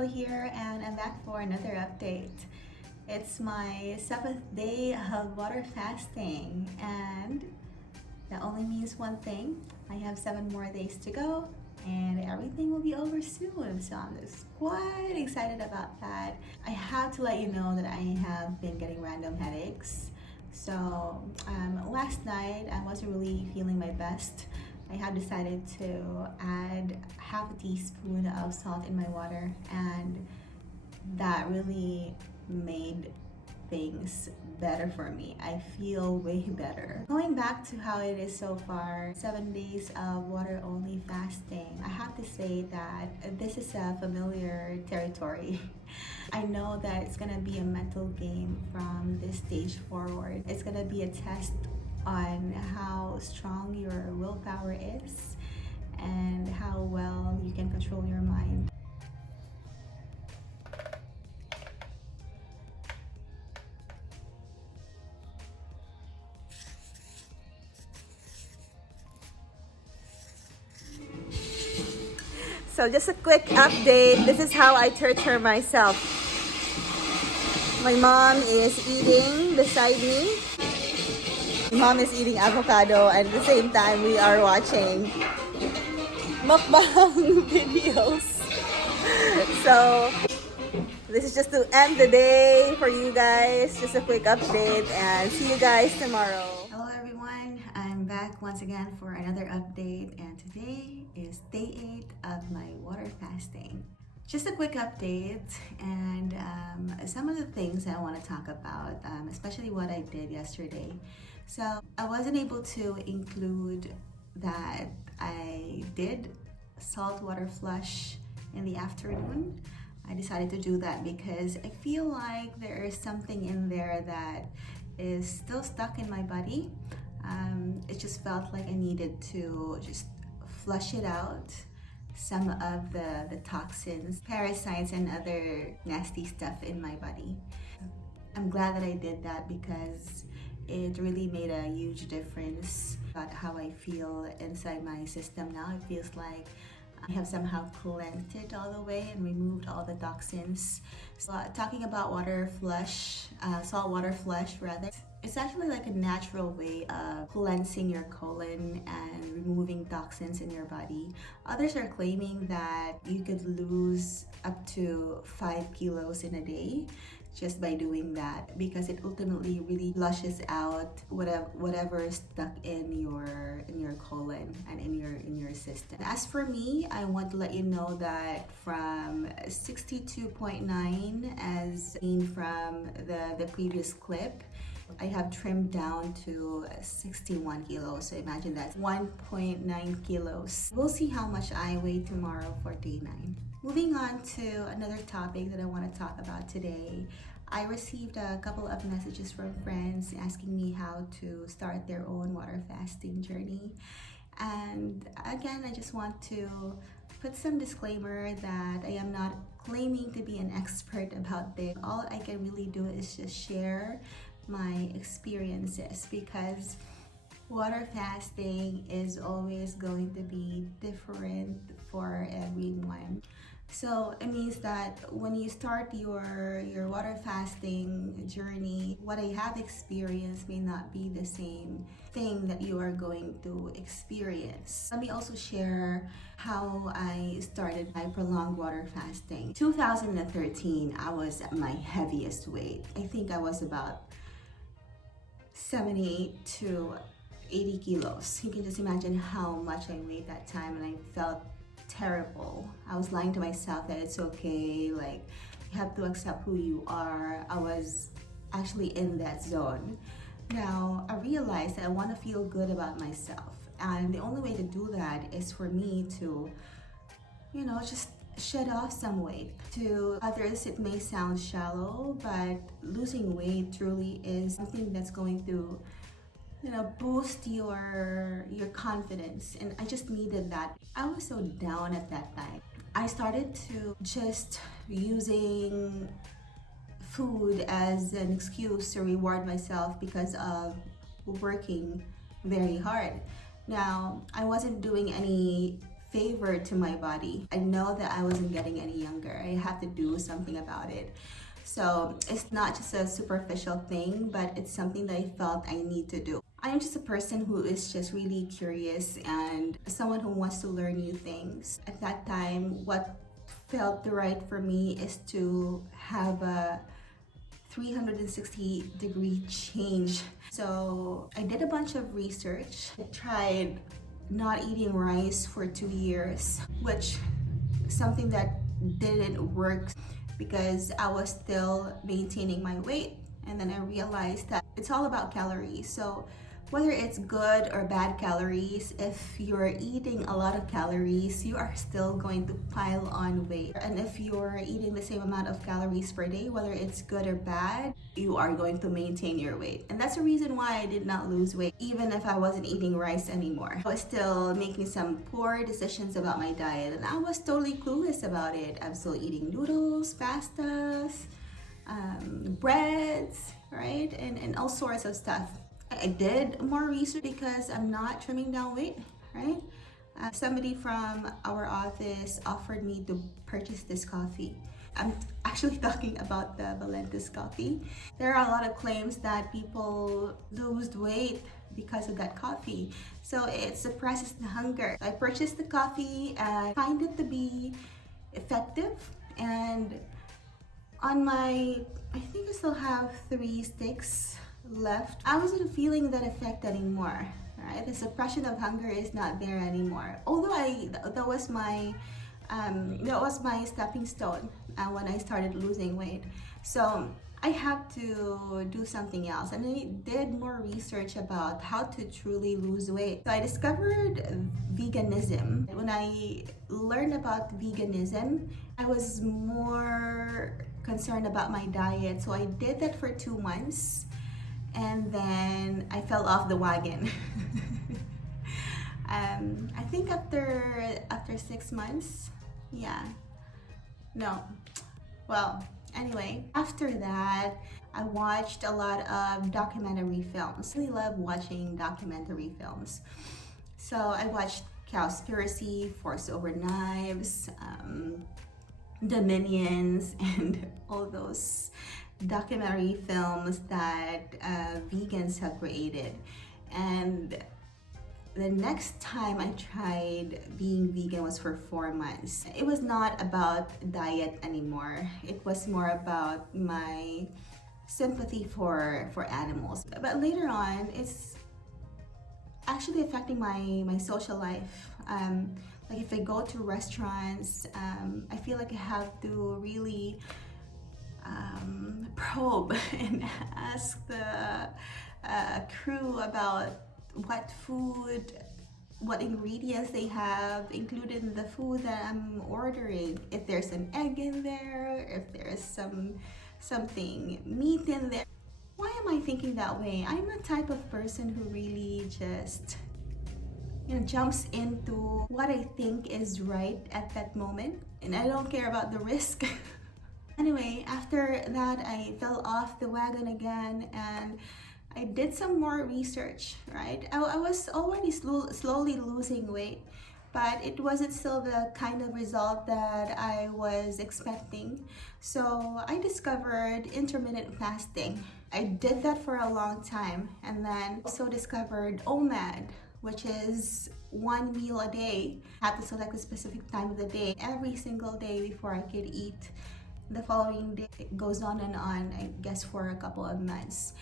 Rachel here, and I'm back for another update. It's my 7th day of water fasting, and that only means one thing. I have 7 more days to go, and everything will be over soon. So I'm just quite excited about that. I have to let you know that I have been getting random headaches. So last night I wasn't really feeling my best. I have decided to add half a teaspoon of salt in my water, and that really made things better for me. I feel way better. Going back to how it is so far, 7 days of water only fasting, I have to say that this is a familiar territory. I know that it's gonna be a mental game from this stage forward. It's gonna be a test on how strong your willpower is and how well you can control your mind. So just a quick update. This is how I torture myself. My mom is eating beside me. My mom is eating avocado, and at the same time we are watching mukbang videos. So this is just to end the day for you guys. Just a quick update, and see you guys tomorrow. Hello everyone, I'm back once again for another update, and today is day 8 of my water fasting. Just a quick update, and some of the things I want to talk about, especially what I did yesterday. So I wasn't able to include that I did saltwater flush in the afternoon. I decided to do that because I feel like there is something in there that is still stuck in my body. It just felt like I needed to just flush it out, some of the toxins, parasites, and other nasty stuff in my body. I'm glad that I did that because it really made a huge difference about how I feel inside my system now. It feels like I have somehow cleansed it all the way and removed all the toxins. So talking about water flush, saltwater flush rather, it's actually like a natural way of cleansing your colon and removing toxins in your body. Others are claiming that you could lose up to 5 kilos in a day just by doing that, because it ultimately really flushes out whatever is stuck in your colon and in your system. As for me, I want to let you know that from 62.9, as seen from the previous clip, I have trimmed down to 61 kilos. So imagine that's 1.9 kilos. We'll see how much I weigh tomorrow for day 9. Moving on to another topic that I want to talk about today. I received a couple of messages from friends asking me how to start their own water fasting journey. And again, I just want to put some disclaimer that I am not claiming to be an expert about this. All I can really do is just share my experiences, because water fasting is always going to be different for everyone. So it means that when you start your water fasting journey, what I have experienced may not be the same thing that you are going to experience. Let me also share how I started my prolonged water fasting. 2013, I was at my heaviest weight. I think I was about 78 to 80 kilos. You can just imagine how much I weighed that time, and I felt terrible. I was lying to myself that it's okay, like you have to accept who you are. I was actually in that zone. Now I realized that I want to feel good about myself, and the only way to do that is for me to, just shed off some weight. To others it may sound shallow, but losing weight truly is something that's going to boost your confidence, and I just needed that. I was so down at that time. I started to just using food as an excuse to reward myself because of working very hard. Now, I wasn't doing any favor to my body. I know that I wasn't getting any younger. I have to do something about it. So it's not just a superficial thing, but it's something that I felt I need to do. I am just a person who is just really curious and someone who wants to learn new things. At that time, what felt right for me is to have a 360-degree change. So I did a bunch of research. I tried not eating rice for 2 years, which something that didn't work because I was still maintaining my weight. And then I realized that it's all about calories. So whether it's good or bad calories, if you're eating a lot of calories, you are still going to pile on weight. And if you're eating the same amount of calories per day, whether it's good or bad, you are going to maintain your weight. And that's the reason why I did not lose weight, even if I wasn't eating rice anymore. I was still making some poor decisions about my diet, and I was totally clueless about it. I'm still eating noodles, pastas, breads, right? And all sorts of stuff. I did more research because I'm not trimming down weight, right? Somebody from our office offered me to purchase this coffee. I'm actually talking about the Valentis coffee. There are a lot of claims that people lose weight because of that coffee. So it suppresses the hunger. I purchased the coffee and find it to be effective. And on my, I think I still have 3 sticks left. I wasn't feeling that effect anymore, right? The suppression of hunger is not there anymore. Although that was my stepping stone when I started losing weight. So I have to do something else, and I did more research about how to truly lose weight. So I discovered veganism. When I learned about veganism, I was more concerned about my diet. So I did that for 2 months. And then I fell off the wagon. I think after 6 months, yeah, no. Well, anyway, after that, I watched a lot of documentary films. I really love watching documentary films. So I watched Cowspiracy, Force Over Knives, Dominions, and all those documentary films that vegans have created. And the next time I tried being vegan was for 4 months. It was not about diet anymore. It was more about my sympathy for animals. But later on, it's actually affecting my social life. Like if I go to restaurants, I feel like I have to really probe and ask the crew about what ingredients they have included in the food that I'm ordering. If there's an egg in there, if there's something meat in there. Why am I thinking that way? I'm a type of person who really just jumps into what I think is right at that moment, and I don't care about the risk. Anyway, after that, I fell off the wagon again, and I did some more research, right? I was already slowly losing weight, but it wasn't still the kind of result that I was expecting. So I discovered intermittent fasting. I did that for a long time, and then also discovered OMAD, which is 1 meal a day. I have to select a specific time of the day every single day before I could eat. The following day, it goes on and on, I guess for a couple of months.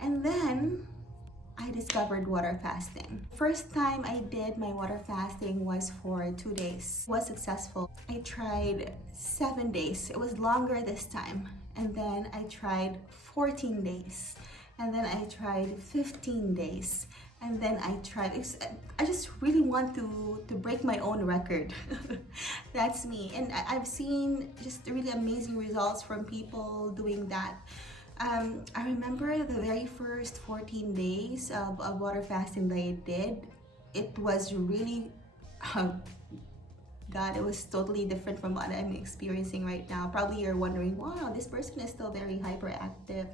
And then I discovered water fasting. First time I did my water fasting was for 2 days. It was successful. I tried 7 days. It was longer this time. And then I tried 14 days. And then I tried 15 days. And then I just really want to break my own record. That's me. And I've seen just really amazing results from people doing that. I remember the very first 14 days of water fasting that I did. It was really, God, it was totally different from what I'm experiencing right now. Probably you're wondering, wow, this person is still very hyperactive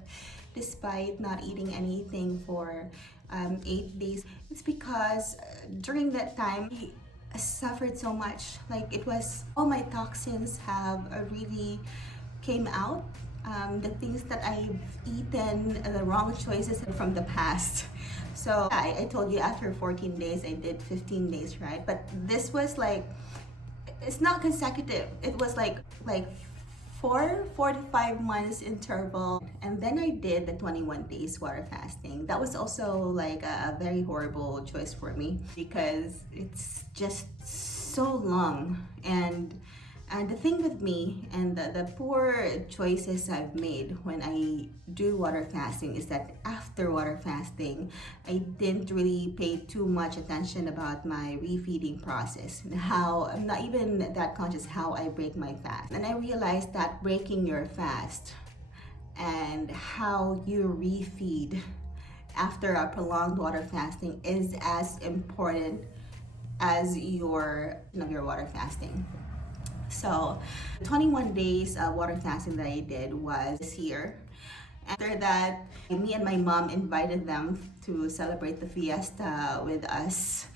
despite not eating anything for 8 days. It's because during that time, suffered so much. Like, it was all my toxins have really came out. The things that I've eaten, the wrong choices from the past. So I told you after 14 days I did 15 days, right? But this was like, it's not consecutive. It was like 4 to 5 months interval, and then I did the 21 days water fasting. That was also like a very horrible choice for me because it's just so long. And the thing with me and the poor choices I've made when I do water fasting is that after water fasting, I didn't really pay too much attention about my refeeding process and how I'm not even that conscious how I break my fast. And I realized that breaking your fast and how you refeed after a prolonged water fasting is as important as your water fasting. So 21 days water fasting that I did was this year. After that, me and my mom invited them to celebrate the fiesta with us,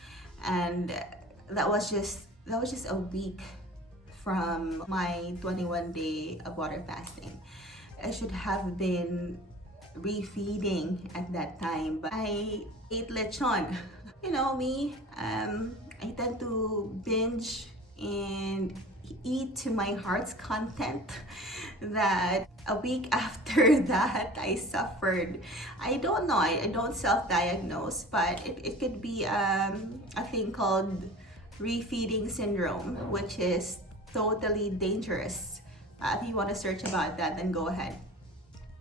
and that was just a week from my 21-day of water fasting. I should have been refeeding at that time, but I ate lechon. You know me, I tend to binge and eat to my heart's content. That a week after that I suffered. I don't know, I don't self-diagnose, but it could be a thing called refeeding syndrome, which is totally dangerous. If you want to search about that, then go ahead.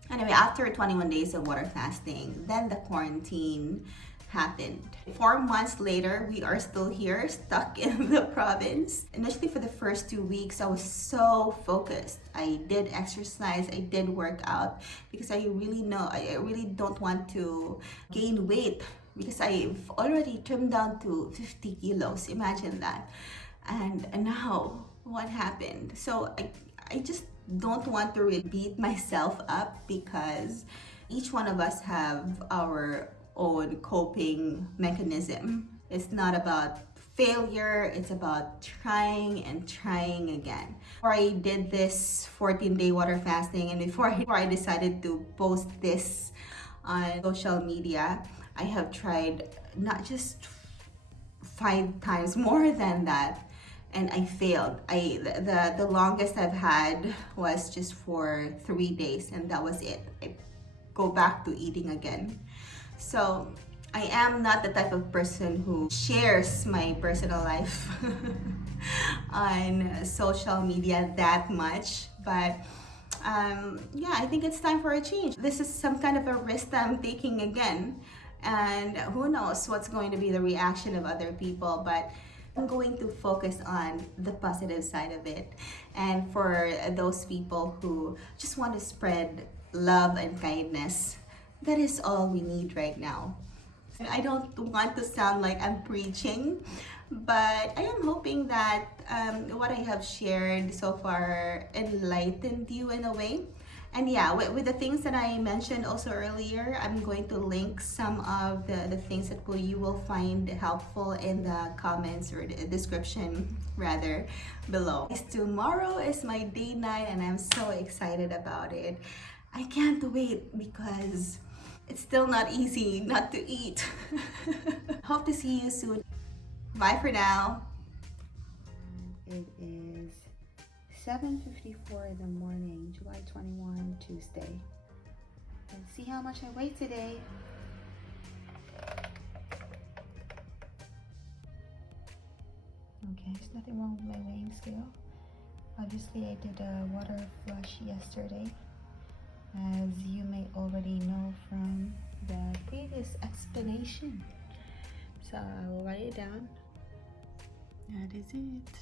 Anyway, after 21 days of water fasting, then the quarantine happened. 4 months later, we are still here, stuck in the province. Initially, for the first 2 weeks, I was so focused. I did exercise, I did work out because I really don't want to gain weight because I've already trimmed down to 50 kilos. Imagine that. And now, what happened? So I just don't want to really beat myself up because each one of us have our own coping mechanism. It's not about failure, it's about trying and trying again. Before I did this 14-day water fasting and before I decided to post this on social media, I have tried not just 5 times, more than that, and I failed. The longest I've had was just for 3 days, and that was it. I go back to eating again. So I am not the type of person who shares my personal life on social media that much, but yeah, I think it's time for a change. This is some kind of a risk that I'm taking again, and who knows what's going to be the reaction of other people, but I'm going to focus on the positive side of it. And for those people who just want to spread love and kindness, that is all we need right now. I don't want to sound like I'm preaching, but I am hoping that what I have shared so far enlightened you in a way. And yeah, with the things that I mentioned also earlier, I'm going to link some of the things that you will find helpful in the comments or the description rather below. Tomorrow is my day 9 and I'm so excited about it. I can't wait because it's still not easy not to eat. Hope to see you soon. Bye for now. It is 7:54 in the morning, July 21, Tuesday. And see how much I weigh today. Okay, there's nothing wrong with my weighing scale. Obviously, I did a water flush yesterday, as you may already know from the previous explanation. So I will write it down. That is it.